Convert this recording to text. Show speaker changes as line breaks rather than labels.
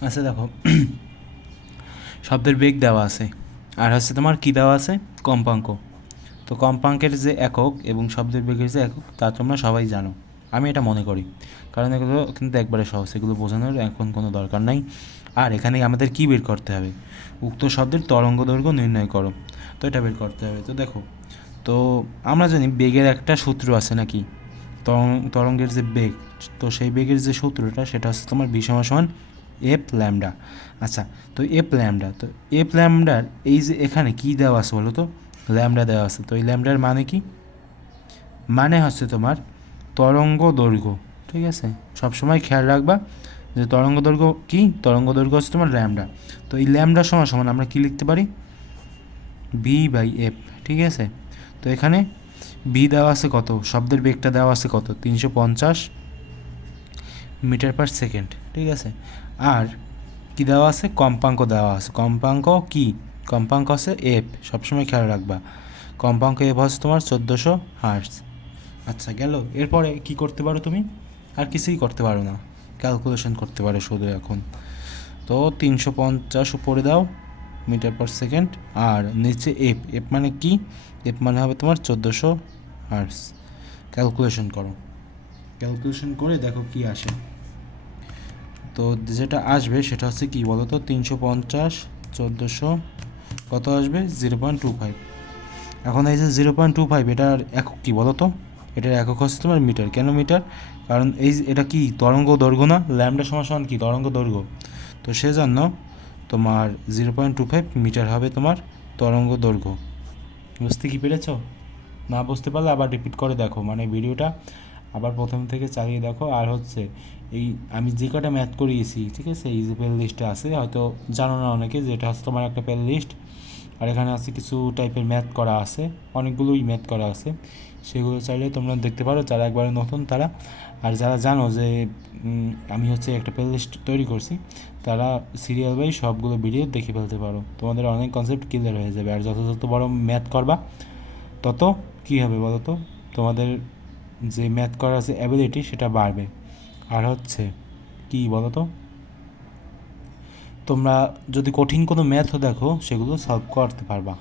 আচ্ছা দেখো। শব্দের বেগ দেওয়া আছে। আর হচ্ছে তোমার কী দেওয়া আছে? কম্পাঙ্ক। তো কম্পাঙ্কের যে একক এবং শব্দের বেগের যে একক, তা তোমরা সবাই জানো। আমি এটা মনে করি। কারণ এগুলো কিন্তু একবারে সহজ, এগুলো বোঝানোর এখন কোনো দরকার নাই। আর এখানে আমাদের কী বের করতে হবে? উক্ত শব্দের তরঙ্গ দৈর্ঘ্য নির্ণয় করো। তো এটা বের করতে হবে। তো দেখো, তো আমরা জানি বেগের একটা সূত্র আছে নাকি? তরঙ্গ তরঙ্গের যে বেগ, তো সেই বেগের যে সূত্রটা, সেটা হচ্ছে তোমার বি সমান সমান এফ ল্যামডা আচ্ছা তো এফ ল্যামডা তো এফ ল্যামডার এই যে এখানে কী দেওয়া আছে বলো তো? ল্যামডা দেওয়া আছে। তো এই ল্যামডার মানে কি? মানে হচ্ছে তোমার তরঙ্গ দৈর্ঘ্য, ঠিক আছে? সবসময় খেয়াল রাখবা যে তরঙ্গ দৈর্ঘ্য কী? তরঙ্গ দৈর্ঘ্য হচ্ছে তোমার ল্যামডা তো এই ল্যামডা সমান সমান আমরা কী লিখতে পারি? বি বাই এফ ঠিক আছে? তো এখানে বি দেওয়া আছে কত? শব্দের বেগটা দেওয়া আছে কত? তিনশো পঞ্চাশ। মিটার পার সেকেন্ড, ঠিক আছে? আর কি দেওয়া আছে? কম্পাঙ্ক দেওয়া আছে। কম্পাঙ্ক কি? কম্পাঙ্ক আছে এফ সবসময় খেয়াল রাখবা। কম্পাঙ্ক এফ হচ্ছে তোমার চোদ্দোশো হার্টস আচ্ছা গেল। এরপরে কি করতে পারো তুমি? আর কিছুই করতে পারো না। ক্যালকুলেশন করতে পারো শুধু এখন। তো তিনশো পঞ্চাশ উপরে দাও, মিটার পার সেকেন্ড। আর নিচে এফ এফ মানে কি? এফ মানে হবে তোমার চোদ্দোশো হার্টস ক্যালকুলেশন করো। ক্যালকুলেশন করে দেখো কি আসে। তো যেটা আসবে সেটা হচ্ছে কি বলো তো তিনশো পঞ্চাশ, চোদ্দোশো, কত আসবে? Zero point two five. এখন এই যে জিরো পয়েন্ট টু ফাইভ, এটার একক কী বলো তো এটার একক হচ্ছে তোমার মিটার। কেন মিটার? কারণ এই এটা কি তরঙ্গ দৈর্ঘ্য না? ল্যামডা সমান কি? তরঙ্গ দৈর্ঘ্য। তো সেজন্য তোমার zero point two five metre হবে তোমার তরঙ্গ দৈর্ঘ্য। বুঝতে কি পেরেছ? না বুঝতে পারলে আবার রিপিট করে দেখো। মানে ভিডিওটা আবার প্রথম থেকে চালিয়ে দেখো, আর হচ্ছে এই আমি যে কটা ম্যাথ করিয়েছি, ঠিক আছে, এই যে প্লে লিস্টে আছে, হয়তো জানো না অনেকে যে এটা হচ্ছে তোমার একটা প্লে লিস্ট আর এখানে আছে কিছু টাইপের ম্যাথ করা আছে, অনেকগুলোই ম্যাথ করা আছে, সেগুলো চাইলে তোমরা দেখতে পারো, যারা একবারে নতুন তারা, আর যারা জানো যে আমি হচ্ছে একটা প্লে লিস্ট তৈরি করছি, তারা সিরিয়াল বাই সবগুলো ভিডিও দেখে ফেলতে পারো, তোমাদের অনেক কনসেপ্ট ক্লিয়ার হয়ে যাবে, আর যত যত বড় ম্যাথ করবা, তত কী হবে বলো তো তোমাদের যে ম্যাথ করার যে অ্যাবিলিটি সেটা বাড়বে। আর হচ্ছে, কি বলো তো তোমরা যদি কঠিন কোনো ম্যাথও দেখো, সেগুলো সলভ করতে পারবা।